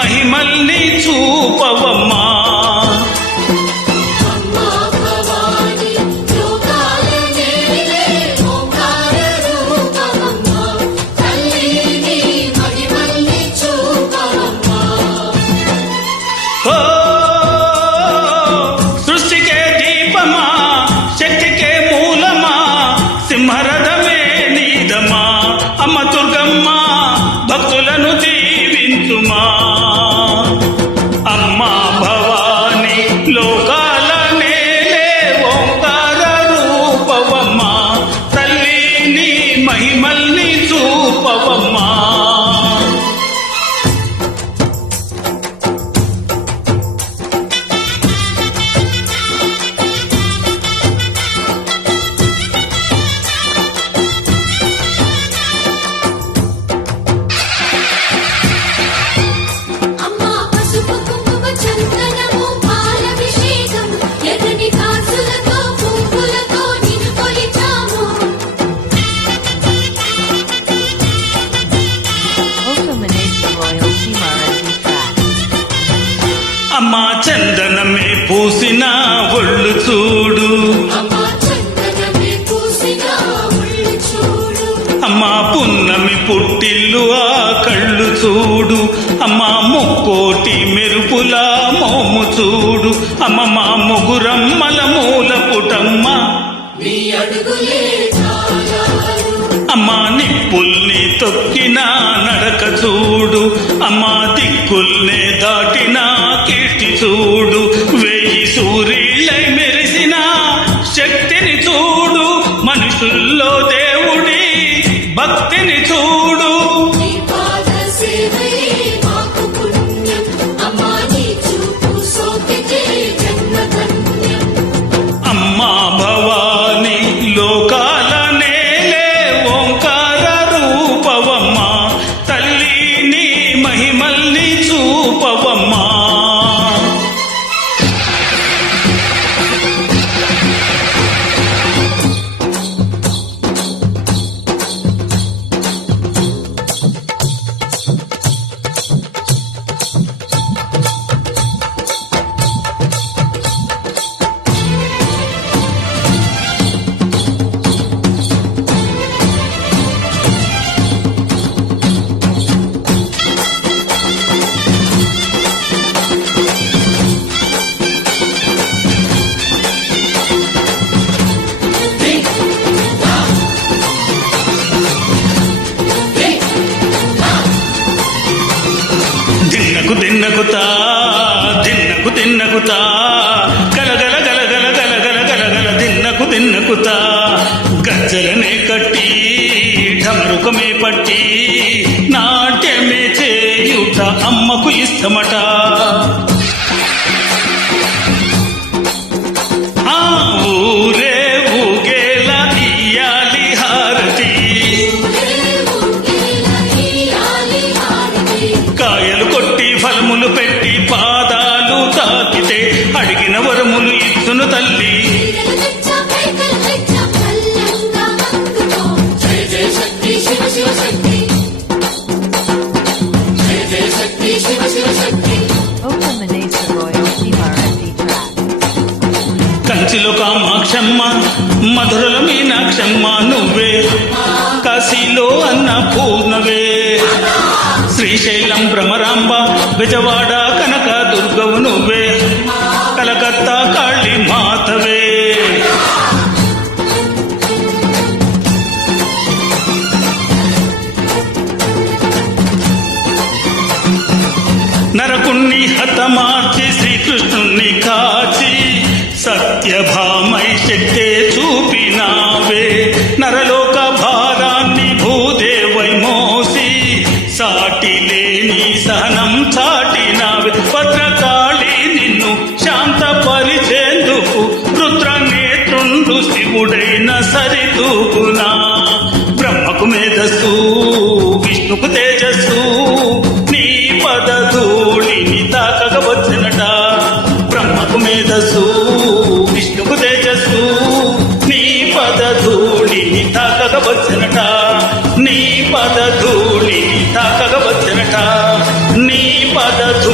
మహిమల్ని చూపవమ్మా. సృష్టికే దీపమా, శక్తికే మూలమా, సింహరథమే నీదమా. అమ్మ దుర్గమ్మ భక్తులను దీవించుమా. అమ్మా భవాని లోకాల నేలే ఓంకార రూపవమ్మా. తల్లిని మహిమల్ని చూపవమ్మా. అమ్మా చందనమే పూసిన ఒళ్ళు చూడు, అమ్మా పున్నమి పుట్టిల్లు ఆ కళ్ళు చూడు. అమ్మా ముక్కోటి మెరుపుల మోము చూడు. అమ్మ మా ముగురమ్మల మూల పుటమ్మ. అమ్మా నిప్పుల్ని తొక్కిన నడక చూడు. అమ్మా దిక్కుల్నే దాటిన కీర్తి చూడు. వెయ్యి సూర్యులై మెరిసిన శక్తిని చూడు. మనుషుల్లో దేవుడి భక్తిని చూడు. అమ్మా భవాని లోకాల నేలే ఓంకార రూపవమ్మా. తల్లిని మహిమల్ని చూపవమ్మా. దిన్నకు దిన్నకుతా దిన్నకు దిన్నకుతా గలగల గలగల గలగల గలగల దిన్నకు దిన్నకుతా. గజ్జలనే కట్టి ఢమరుకమే పట్టి నాట్యమే చేయుట అమ్మకు ఇష్టమట. ఆ ఊరే ఊగేలా ఇయ్యాలి హారతి. కాయలు కొట్టి ఫలములు పెట్టి పాదాలు తాకితే అడిగిన వరములు ఇచ్చును తల్లి. కంచిలో కామాక్షమ్మ, మధురలో మీనాక్షమ్మ నువ్వే. కాశీలో అన్నపూర్ణవే. శ్రీశైలం భ్రమరాంబ, బెజవాడ కనక దుర్గవు నువ్వే. కలకత్తా కాళీ మాతవే. నరకుణ్ణి హతమార్చి శ్రీకృష్ణుణ్ణి కాచి సత్యభామై శక్తే చూపినావే. నరలోక భారాన్ని భూదేవై మోసి సాటి లేని సహనం చాటినావే. భద్రకాళి నిన్ను శాంతపరిచేందుకు రుద్రనేత్రుండు శివుడైన సరితూగునా. బ్రహ్మకు మేధస్సు, విష్ణుకు తేజస్సు, నీ పదధూళిని తాకగ వచ్చినట. బ్రహ్మకు మేధస్సు, విష్ణుకు తేజస్సు, నీ పదధూళిని తాకగ వచ్చినట. నీ పదధూళిని తాకగ వచ్చినట. నీ పాద